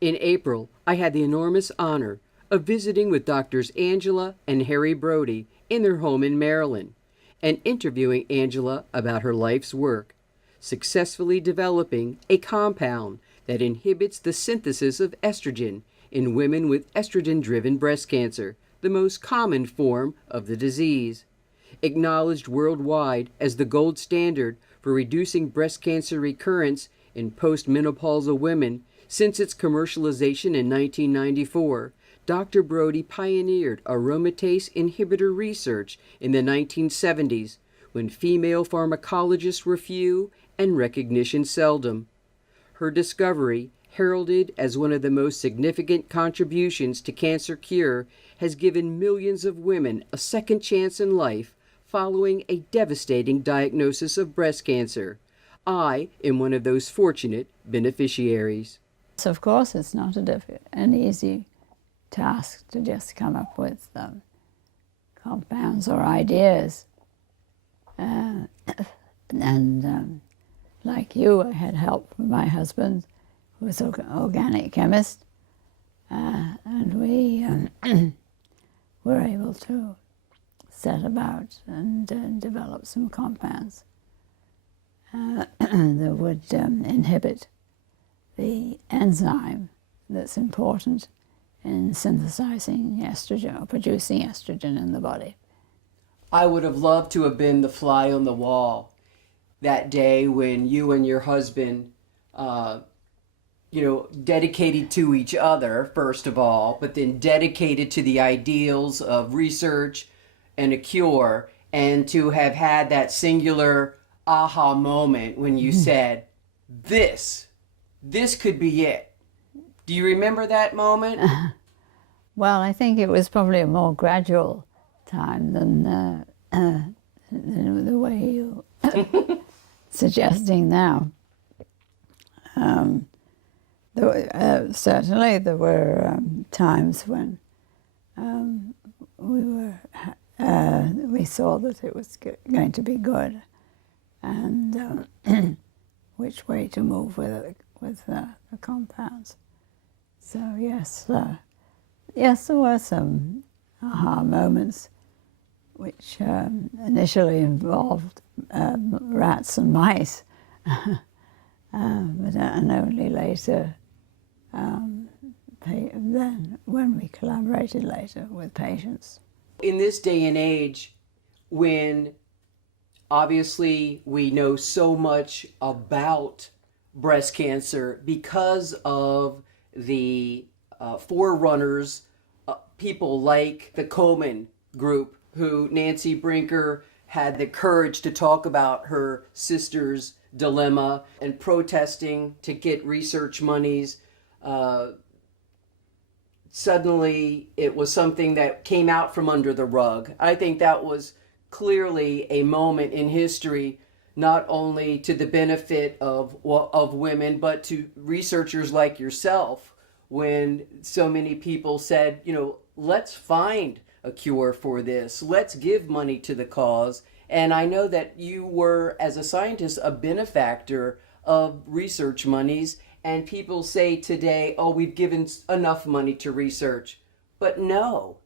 In April, I had the enormous honor of visiting with Doctors Angela and Harry Brodie in their home in Maryland and interviewing Angela about her life's work, successfully developing a compound that inhibits the synthesis of estrogen in women with estrogen-driven breast cancer, the most common form of the disease. Acknowledged worldwide as the gold standard for reducing breast cancer recurrence in postmenopausal women since its commercialization in 1994, Dr. Brodie pioneered aromatase inhibitor research in the 1970s when female pharmacologists were few and recognition seldom. Her discovery, heralded as one of the most significant contributions to cancer cure, has given millions of women a second chance in life following a devastating diagnosis of breast cancer. I am one of those fortunate beneficiaries. So of course, it's not an easy task to just come up with compounds or ideas. Like you, I had help from my husband, who was an organic chemist, and we were able to set about and develop some compounds that would inhibit the enzyme that's important in synthesizing estrogen or producing estrogen in the body. I would have loved to have been the fly on the wall that day when you and your husband, dedicated to each other, first of all, but then dedicated to the ideals of research and a cure, and to have had that singular aha moment when you said, this could be it. Do you remember that moment? Well, I think it was probably a more gradual time than the way you suggesting now. Certainly there were times when we saw that it was going to be good, and which way to move with the compounds. So yes, there were some aha moments, which initially involved rats and mice, and only later, then when we collaborated later with patients. In this day and age, when obviously we know so much about breast cancer because of the forerunners, people like the Komen group, who Nancy Brinker had the courage to talk about her sister's dilemma and protesting to get research monies. Suddenly it was something that came out from under the rug. I think that was clearly a moment in history, not only to the benefit of women, but to researchers like yourself, when so many people said, let's find a cure for this. Let's give money to the cause. And I know that you were, as a scientist, a benefactor of research monies. And people say today, oh, we've given enough money to research. But no,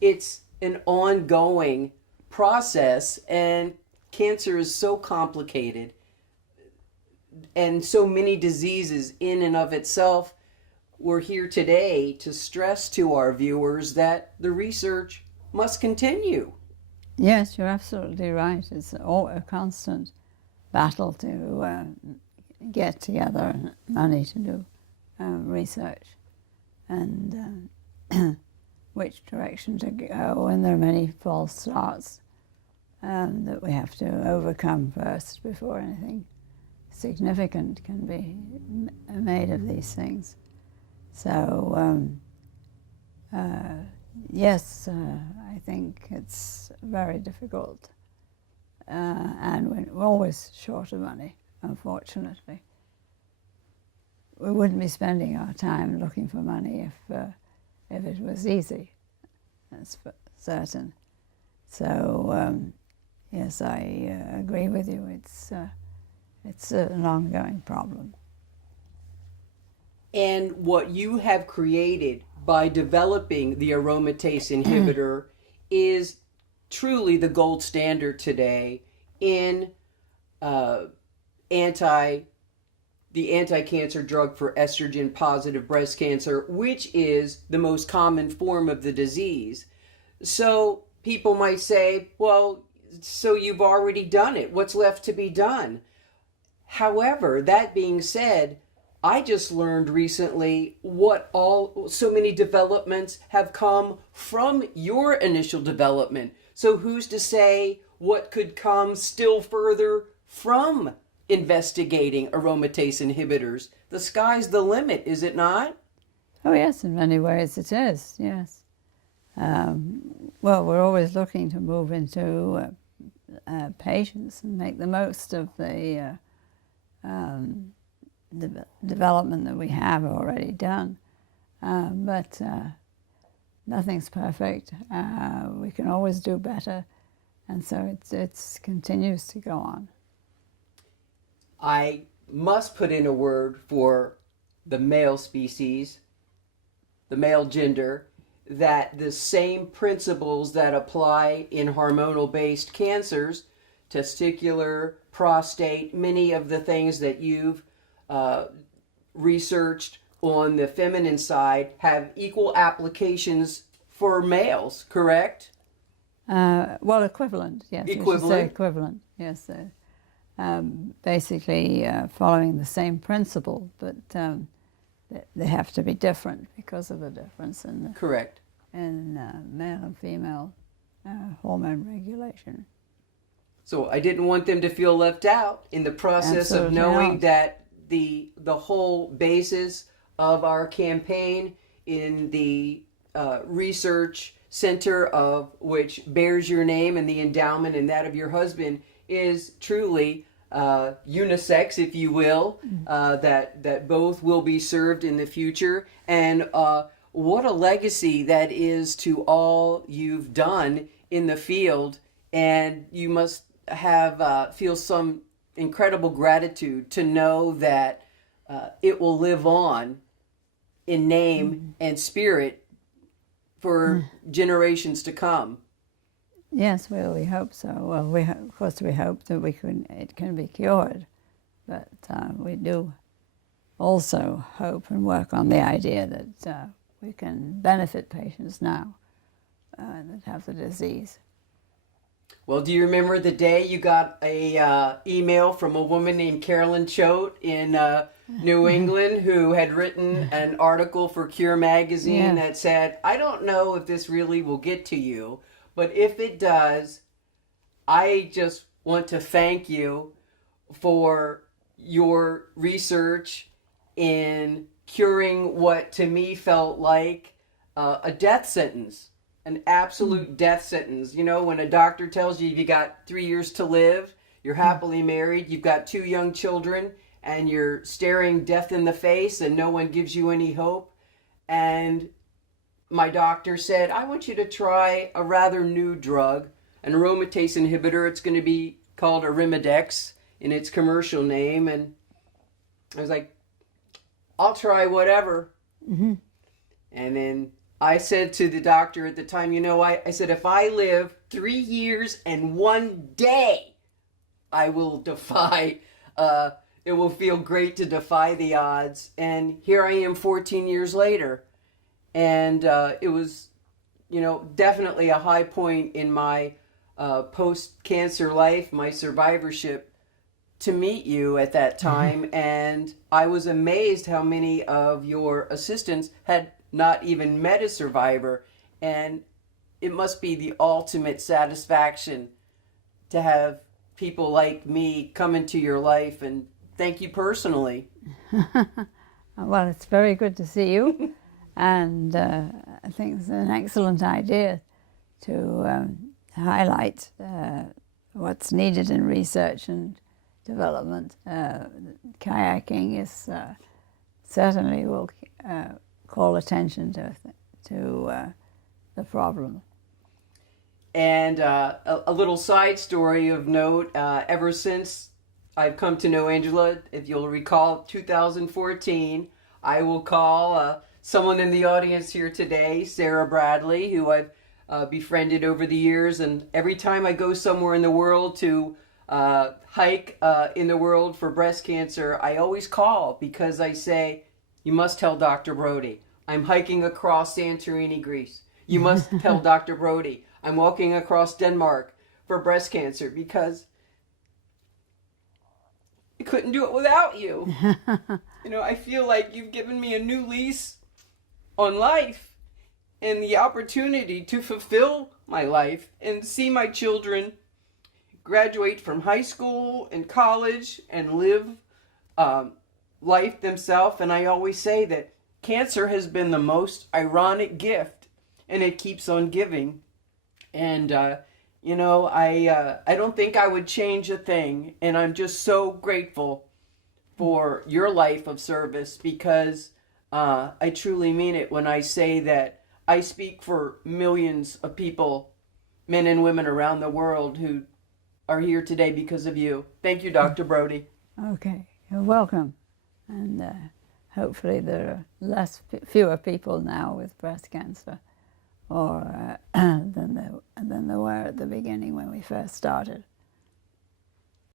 it's an ongoing process, and cancer is so complicated and so many diseases in and of itself. We're here today to stress to our viewers that the research must continue. Yes, you're absolutely right. It's a constant battle to get together money to do research, and which direction to go, and there are many false starts that we have to overcome first before anything significant can be made of these things. So yes, I think it's very difficult, and we're always short of money, unfortunately. We wouldn't be spending our time looking for money if it was easy, that's for certain. So yes, I agree with you. It's an ongoing problem. And what you have created by developing the aromatase inhibitor is truly the gold standard today in uh, anti the anti-cancer drug for estrogen positive breast cancer, which is the most common form of the disease. So people might say, well, so you've already done it. What's left to be done? However, that being said, I just learned recently what so many developments have come from your initial development. So who's to say what could come still further from investigating aromatase inhibitors? The sky's the limit, is it not? Oh yes, in many ways it is, yes. Well, we're always looking to move into patients and make the most of the development that we have already done. But nothing's perfect. We can always do better, and so it continues to go on. I must put in a word for the male species, the male gender, that the same principles that apply in hormonal-based cancers, testicular, prostate, many of the things that you've researched on the feminine side have equal applications for males, correct? Well, equivalent, yes. Equivalent? We should say equivalent, yes. Basically following the same principle, but they have to be different because of the difference in Correct. Male and female hormone regulation. So I didn't want them to feel left out in the process Absolutely of knowing not. that the whole basis of our campaign in the research center of which bears your name and the endowment and that of your husband is truly unisex, if you will, that both will be served in the future. And what a legacy that is to all you've done in the field. And you must have feel some incredible gratitude to know that it will live on in name and spirit for generations to come. Yes, well, we hope so. Well, of course we hope that it can be cured, but we do also hope and work on the idea that we can benefit patients now that have the disease. Well, do you remember the day you got a email from a woman named Carolyn Choate in New England who had written an article for Cure magazine that said, I don't know if this really will get to you, but if it does, I just want to thank you for your research in curing what to me felt like a death sentence. An absolute death sentence. You know, when a doctor tells you got 3 years to live, you're happily married, you've got 2 young children, and you're staring death in the face and no one gives you any hope. And my doctor said, I want you to try a rather new drug, an aromatase inhibitor. It's going to be called Arimidex in its commercial name. And I was like, I'll try whatever. Mm-hmm. And then I said to the doctor at the time, I said, if I live 3 years and 1 day, I will defy, it will feel great to defy the odds. And here I am 14 years later. And it was, definitely a high point in my post-cancer life, my survivorship, to meet you at that time. Mm-hmm. And I was amazed how many of your assistants had not even met a survivor, and it must be the ultimate satisfaction to have people like me come into your life, and thank you personally. Well, it's very good to see you, and I think it's an excellent idea to highlight what's needed in research and development. Kayaking is certainly will call attention to the problem. And a little side story of note, ever since I've come to know Angela, if you'll recall, 2014, I will call someone in the audience here today, Sarah Bradley, who I've befriended over the years. And every time I go somewhere in the world to hike in the world for breast cancer, I always call because I say, you must tell Dr. Brodie, I'm hiking across Santorini, Greece. You must tell Dr. Brodie, I'm walking across Denmark for breast cancer, because I couldn't do it without you. I feel like you've given me a new lease on life and the opportunity to fulfill my life and see my children graduate from high school and college and live life themselves. And I always say that cancer has been the most ironic gift, and it keeps on giving. And I don't think I would change a thing. And I'm just so grateful for your life of service, because I truly mean it when I say that I speak for millions of people, men and women around the world, who are here today because of you. Thank you, Dr. Brodie. Okay, you're welcome. And hopefully there are fewer people now with breast cancer than there were at the beginning when we first started.